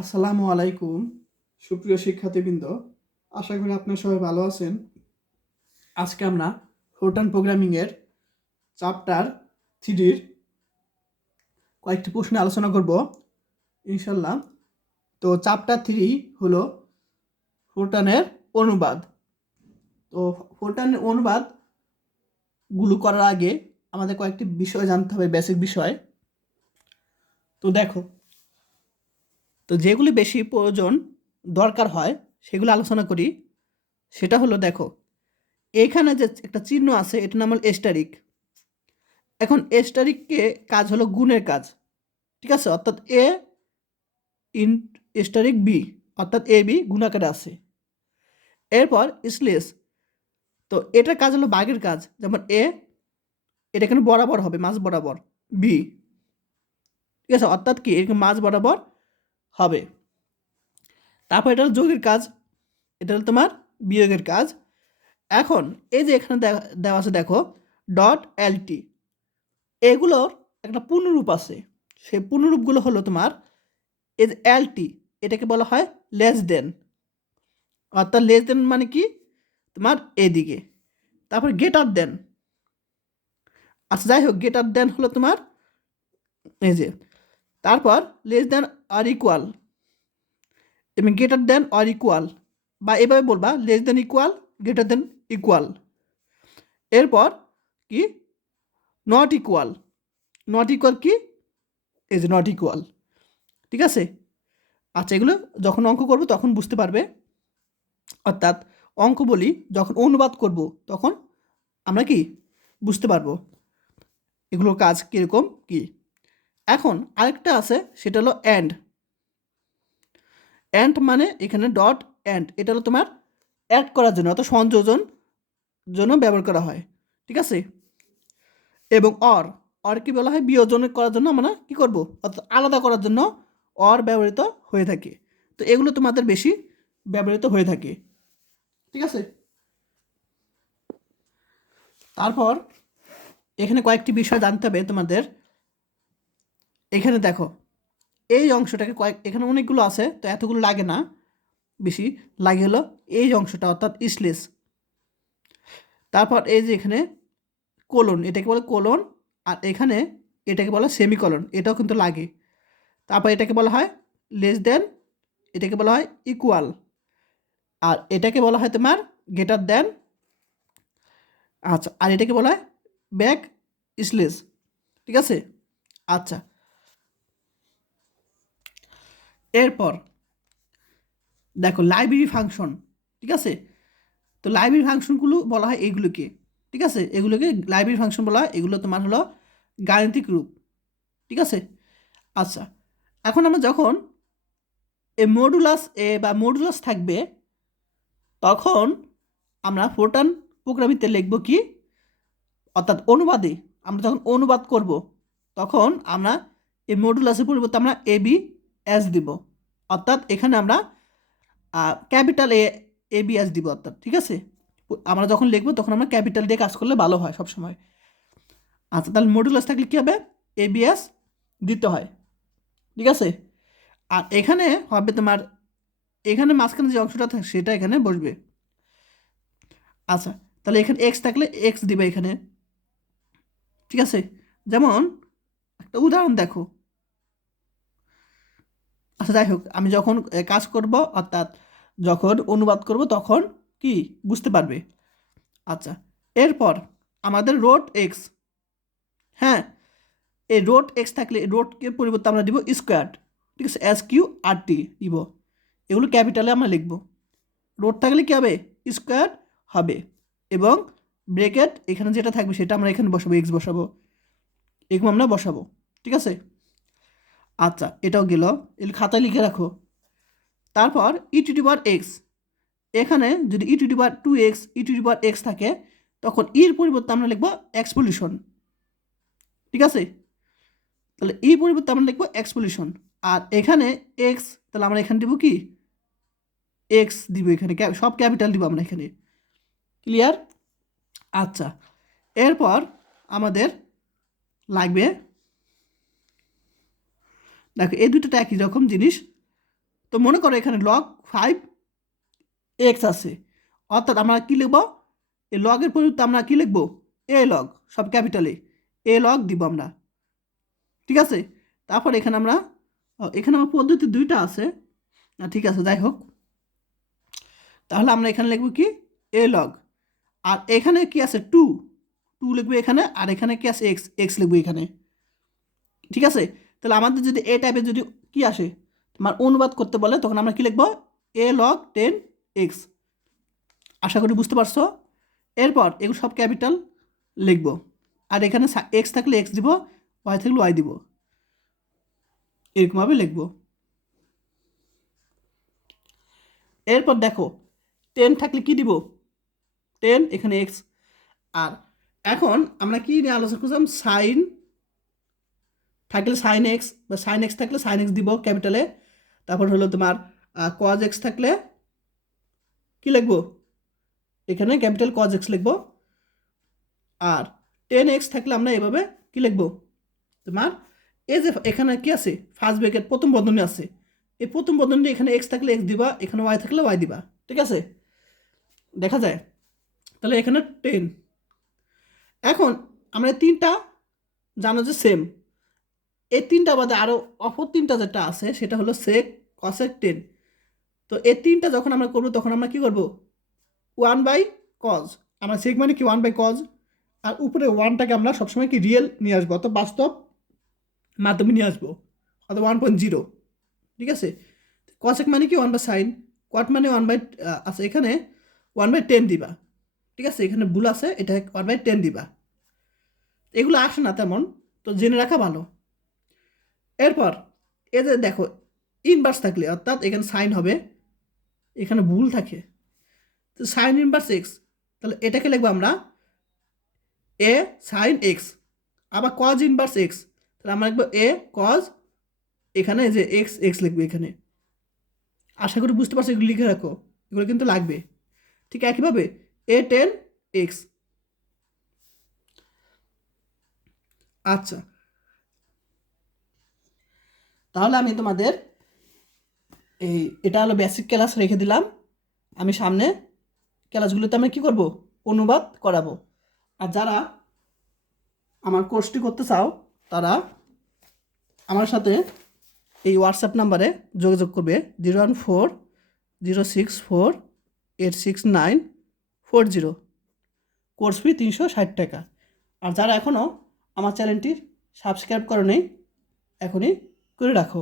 আসসালামু আলাইকুম, সুপ্রিয় শিক্ষার্থীবৃন্দ। আশা করি আপনারা সবাই ভালো আছেন। আজকে আমরা ফোরটান প্রোগ্রামিংয়ের চ্যাপ্টার থ্রির কয়েকটি প্রশ্ন আলোচনা করব ইনশাল্লাহ তো চ্যাপ্টার থ্রি হলো ফোরটানের অনুবাদ। তো ফোরটানের অনুবাদগুলো করার আগে আমাদের কয়েকটি বিষয় জানতে হবে বেসিক বিষয়। তো দেখো তো যেগুলি বেশি প্রয়োজন দরকার হয়, সেগুলো আলোচনা করি। সেটা হলো, দেখো, এখানে যে একটা চিহ্ন আছে, এটার নাম হলো এস্টারিক এখন এস্টারিককে কাজ হলো গুণের কাজ, ঠিক আছে? অর্থাৎ এ ইন এস্টারিক বি অর্থাৎ এ বি গুণাকারে আছে। এরপর স্লেস, তো এটার কাজ হলো বাঘের কাজ, যেমন এ এটা এখানে বরাবর হবে, মাঝ বরাবর বি ঠিক আছে? অর্থাৎ কি? এরকম মাঝ বরাবর হবে। তারপর এটা যোগের কাজ, এটা হলো তোমার বিয়োগের কাজ। এখন এই যে এখানে দেওয়া আছে দেখো ডট এলটি এগুলোর একটা পূর্ণরূপ আছে। সেই পূর্ণরূপগুলো হলো তোমার এই যে এলটি এটাকে বলা হয় লেস দেন অর্থাৎ লেস দেন মানে কি? তোমার এদিকে। তারপর গেটার দেন আচ্ছা যাই হোক গেটার দেন হলো তোমার এই যে, তারপর লেস দেন আর ইকুয়াল এবং গ্রেটার দেন অর ইকুয়াল বা এভাবে বলবা less than equal greater than equal এরপর কি? নট ইকুয়াল নট ইকুয়াল কি? যে নট ইকুয়াল ঠিক আছে? আচ্ছা এগুলো যখন অঙ্ক করব তখন বুঝতে পারবে। অর্থাৎ অঙ্ক বলি, যখন অনুবাদ করব তখন আমরা কি? বুঝতে পারব। এগুলোর কাজ কীরকম? কি? এখন আরেকটা আছে, সেটা হলো অ্যান্ড অ্যান্ড মানে এখানে ডট অ্যান্ড এটা হলো তোমার অ্যাড করার জন্য অর্থাৎ সংযোজন জন্য ব্যবহার করা হয়, ঠিক আছে? এবং অর অর কি বলা হয়? বিয়োজন করার জন্য আমরা কি করব? অর্থাৎ আলাদা করার জন্য অর ব্যবহৃত হয়ে থাকে। তো এগুলো তোমাদের বেশি ব্যবহৃত হয়ে থাকে, ঠিক আছে? তারপর এখানে কয়েকটি বিষয় জানতে হবে তোমাদের। এখানে দেখো, এই অংশটাকে কয়েক, এখানে অনেকগুলো আছে, তো এতগুলো লাগে না, বেশি লাগে হলো এই অংশটা, অর্থাৎ ইসলেস তারপর এই যে এখানে কোলন, এটাকে বলে কোলন, আর এখানে এটাকে বলা সেমিকলন, এটাও কিন্তু লাগে। তারপর এটাকে বলা হয় লেস দেন, এটাকে বলা হয় ইকুয়াল, আর এটাকে বলা হয় তোমার গেটার দেন আচ্ছা আর এটাকে বলা হয় ব্যাক ইসলেস ঠিক আছে? আচ্ছা এরপর, দেখো লাইব্রেরি ফাংশন ঠিক আছে? তো লাইব্রেরি ফাংশনগুলো বলা হয় এগুলোকে, ঠিক আছে? এগুলোকে লাইব্রেরি ফাংশন বলা হয়। এগুলো তোমার হলো গাণিতিক রূপ, ঠিক আছে? আচ্ছা এখন আমরা যখন এ মডুলাস এ বা মডুলাস থাকবে, তখন আমরা ফোরটান প্রোগ্রামিতে লিখব কি? অর্থাৎ অনুবাদে আমরা যখন অনুবাদ করব, তখন আমরা এই মডুলাসের পরিবর্তে আমরা এ বি এস দিব। অর্থাৎ এখানে আমরা capital A A B S দিব অর্থাৎ, ঠিক আছে? আমরা যখন লিখব তখন আমরা ক্যাপিটাল দিয়ে কাজ করলে ভালো হয় সবসময়। আচ্ছা তাহলে মডুলাস থাকলে কী হবে? এ বি এস দিতে হয়, ঠিক আছে? আর এখানে হবে তোমার, এখানে মাঝখানে যে অংশটা থাকে সেটা এখানে বসবে। আচ্ছা তাহলে এখানে এক্স থাকলে এক্স দিবে এখানে, ঠিক আছে? যেমন, একটা উদাহরণ দেখো। আচ্ছা যাই হোক, আমি যখন কাজ করব, অর্থাৎ যখন অনুবাদ করব, তখন কি বুঝতে পারবে? আচ্ছা এরপর আমাদের রোড এক্স হ্যাঁ এই রোড এক্স থাকলে রোডকে পরিবর্তে আমরা দিব স্কোয়ার ঠিক আছে এস কিউ আর টি দিব, এগুলো ক্যাপিটালে আমরা লিখব রোড থাকলে কী হবে? স্কোয়ার হবে, এবং ব্রেকেট এখানে যেটা থাকবে সেটা আমরা এখানে বসাবো এক্স বসাবো, এরকম আমরা বসাবো, ঠিক আছে? আচ্ছা এটাও গেল। এগুলো খাতায় লিখে রাখো। তারপর ই টু ডিবার এক্স এখানে যদি e to d bar two x e to d bar x থাকে, তখন ইর পরিবর্তে আমরা লিখব এক্সপলিউশন ঠিক আছে? তাহলে ই পরিবর্তে আমরা লিখব এক্সপলিউশন আর এখানে এক্স তাহলে আমরা এখানে দিব কি? এক্স দিব এখানে সব ক্যাপিটাল দিব আমরা এখানে। ক্লিয়ার আচ্ছা। এরপর আমাদের লাগবে দেখো, এই দুটো একই রকম জিনিস। তো মনে করো এখানে লগ ফাইভ এক্স আছে। অর্থাৎ আমরা কী লিখব? এই লগের পরিবর্তে আমরা কী লিখব? এ লগ সব ক্যাপিটালে এ। লগ দিব আমরা। ঠিক আছে? তারপর এখানে আমরা এখানে আমার পদ্ধতি দুইটা আছে। না, ঠিক আছে, যাই হোক। তাহলে আমরা এখানে লিখব কি? এ লগ আর এখানে কি আছে? টু টু লিখব এখানে, আর এখানে কি আছে? এক্স এক্স লিখব এখানে। ঠিক আছে? তাহলে আমাদের যদি এ টাইপের যদি কি আসে? তোমার অনুবাদ করতে বলে, তখন আমরা কি লিখব? এ লগ টেন এক্স আশা করি বুঝতে পারছ? এরপর এগুলো সব ক্যাপিটাল লিখব। আর এখানে এক্স থাকলে এক্স দিব ওয়াই থাকলে ওয়াই দিব। এরকমভাবে লিখব। এরপর দেখো টেন থাকলে কি দিব? টেন এখানে এক্স আর এখন আমরা কি নিয়ে আলোচনা করছিলাম? সাইন থাকলে সাইন এক্স বা সাইন এক্স থাকলে সাইন এক্স দিব ক্যাপিটালে তারপর হলো তোমার কজ এক্স থাকলে কি লিখব? এখানে ক্যাপিটাল কজ এক্স লিখব। আর টেন এক্স থাকলে আমরা এভাবে কি লিখব? তোমার, এই যে এখানে কি আছে? ফার্স্ট ব্রেকেট প্রথম বন্ধনী আছে। এই প্রথম বন্ধনী এখানে এক্স থাকলে এক্স দিবা, এখানে ওয়াই থাকলে ওয়াই দিবা। ঠিক আছে? দেখা যায়? তাহলে এখানে টেন এখন আমরা তিনটা জানো যে সেম এই তিনটা বাদে আরও অপর তিনটা যেটা আছে, সেটা হলো সেক কসেক টেন তো এই তিনটা যখন আমরা করব, তখন আমরা কি করব? ওয়ান বাই কজ আমরা সেক মানে কি? ওয়ান বাই কজ আর উপরে ওয়ানটাকে আমরা সবসময় কি? রিয়েল নিয়ে আসব, অর্থাৎ বাস্তব মাধ্যমে নিয়ে আসব, অর্থাৎ ওয়ান পয়েন্ট জিরো ঠিক আছে? কসেক মানে কি? ওয়ান বাই সাইন কোয়াট মানে ওয়ান বাই আছে এখানে ওয়ান বাই টেন দিবা। ঠিক আছে? এখানে ভুল আছে, এটা ওয়ান বাই টেন দিবা। এগুলো আসে না তেমন, তো জেনে রাখা ভালো। এরপর যে দেখো ইনভার্স থাকলে, অর্থাৎ এখানে সাইন হবে, এখানে ভুল থাকে। তো সাইন ইনভার্স এক্স তাহলে এটাকে লিখব আমরা এ সাইন এক্স আবার কজ ইনভার্স এক্স তাহলে আমরা লিখব এ কজ এখানে যে এক্স এক্স লিখব এখানে। আশা করি বুঝতে পারছ, এগুলো লিখে রাখো, এগুলো কিন্তু লাগবে। ঠিক একইভাবে এ টেন এক্স আচ্ছা তাহলে আমি তোমাদের এই, এটা হলো বেসিক ক্লাস রেখে দিলাম। আমি সামনে ক্লাসগুলোতে আমি কী করব? অনুবাদ করাবো। আর যারা আমার কোর্সটি করতে চাও, তারা আমার সাথে এই হোয়াটসঅ্যাপ নাম্বারে যোগাযোগ করবে। Zero one four zero six four eight six nine four zero course fee তিনশো ষাট টাকা। আর যারা এখনও আমার চ্যানেলটি সাবস্ক্রাইব করে নেই, এখনই করে রাখো।